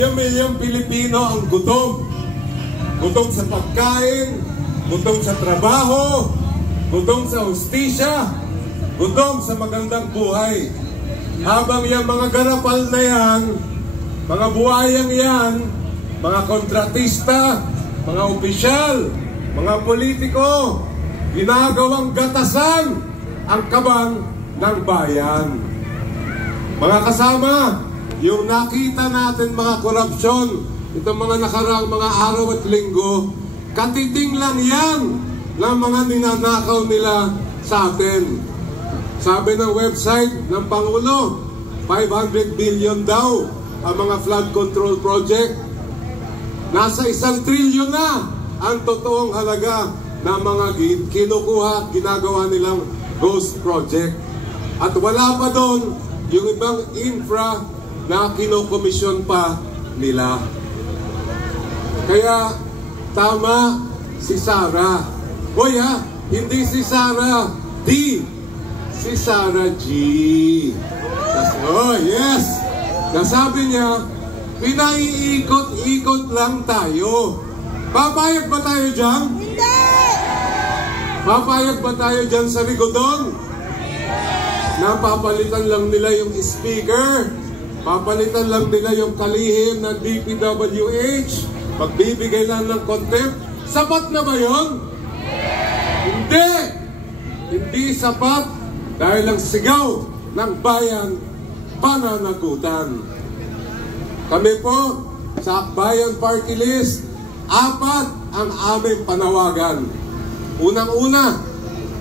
Milyon-milyong Pilipino ang gutom. Gutom sa pagkain, gutom sa trabaho, gutom sa hustisya, gutom sa magandang buhay. Habang yung mga garapal na yan, mga buhayang yan, mga kontratista, mga opisyal, mga politiko, ginagawang gatasan ang kabang ng bayan. Mga kasama, yung nakita natin mga korupsyon, itong mga nakaraang mga araw at linggo, katiting lang yan ng mga ninanakaw nila sa atin. Sabi ng website ng Pangulo, 500 billion daw ang mga flood control project. Nasa 1 trilyon na ang totoong halaga ng mga kinukuha, ginagawa nilang ghost project. At wala pa doon yung ibang infra na kinokomisyon pa nila. Kaya tama si Sara. Hoy ha, hindi si Sara D, si Sara G. Oh yes! Nasabi niya, pinaiikot-ikot lang tayo. Papayag ba tayo dyan? Hindi! Papayag ba tayo dyan sa Rigodon? Napapalitan lang nila yung speaker. Papalitan lang nila yung kalihim ng DPWH. Magbibigay lang ng contempt. Sapat na ba yun? Hindi! Hindi sapat dahil ang sigaw ng bayan pananagutan. Kami po sa Akbayan Party List, 4 ang aming panawagan. Unang-una,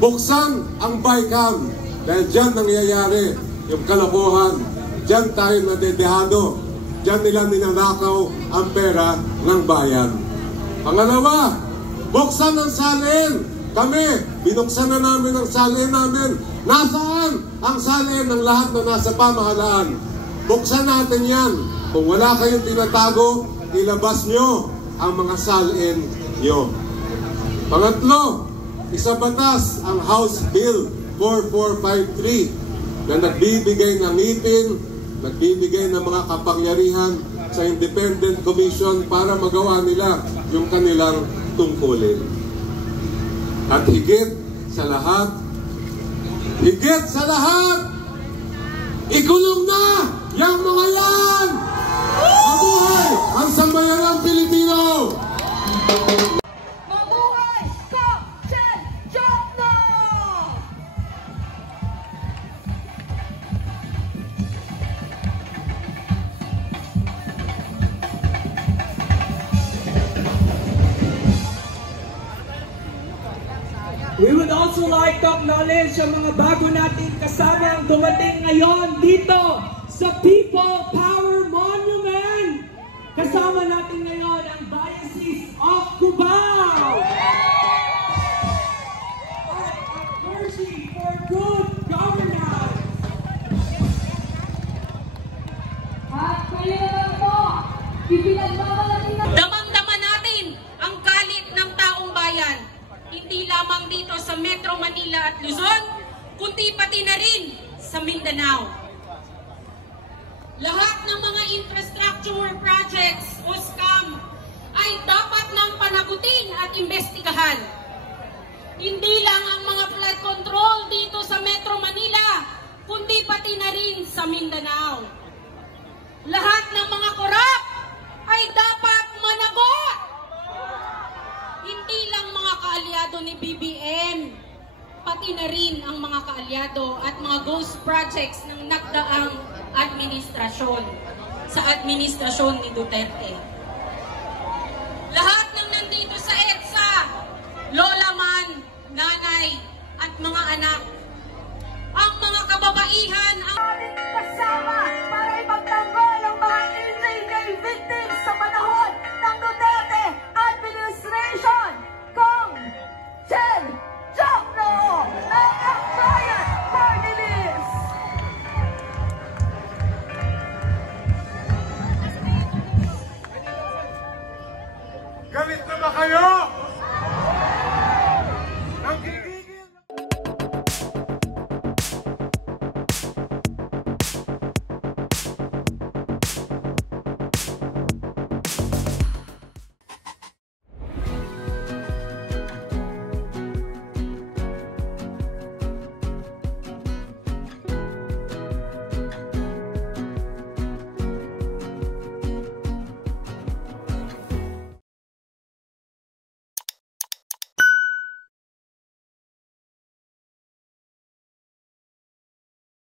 buksan ang BICAM dahil dyan nangyayari yung kalokohan. Diyan tayo nadedehado. Diyan nila ninanakaw ang pera ng bayan. Pangalawa, buksan ang salin. Kami, binuksan na namin ang salin namin. Nasaan ang salin ng lahat na nasa pamahalaan? Buksan natin yan. Kung wala kayong tinatago, ilabas nyo ang mga salin nyo. Pangatlo, isabatas ang House Bill 4453 na nagbibigay ng ngipin, nagbibigay ng mga kapangyarihan sa Independent Commission para magawa nila yung kanilang tungkulin. At higit sa lahat, ikulong na yung mga yan! Mabuhay ang sambayanang Pilipino! Mabuhay Kap Chen Jokno! We would also like to acknowledge ang mga bago nating kasamang dumating ngayon dito sa People Power Monument. Kasama natin ngayon ang Diocese of Cubao. At Mercy for Good Governance. At kayo naman po, ipinagmamalaki na... Damang-dama natin ang galit ng taong bayan. Hindi lamang dito sa Metro Manila at Luzon, kundi pati na rin sa Mindanao. Lahat ng mga infrastructure projects o scam ay dapat nang panagutin at imbestigahan. Hindi lang ang mga flood control dito sa Metro Manila, kundi pati na rin sa Mindanao. Lahat ng mga korap ay dapat managot. Hindi lang mga kaalyado ni BBM, pati na rin ang mga kaalyado at mga ghost projects ng nagdaang administrasyon sa administrasyon ni Duterte. Lahat ng nandito sa EDSA, lola man, nanay at mga anak, ang mga kababaihan, ang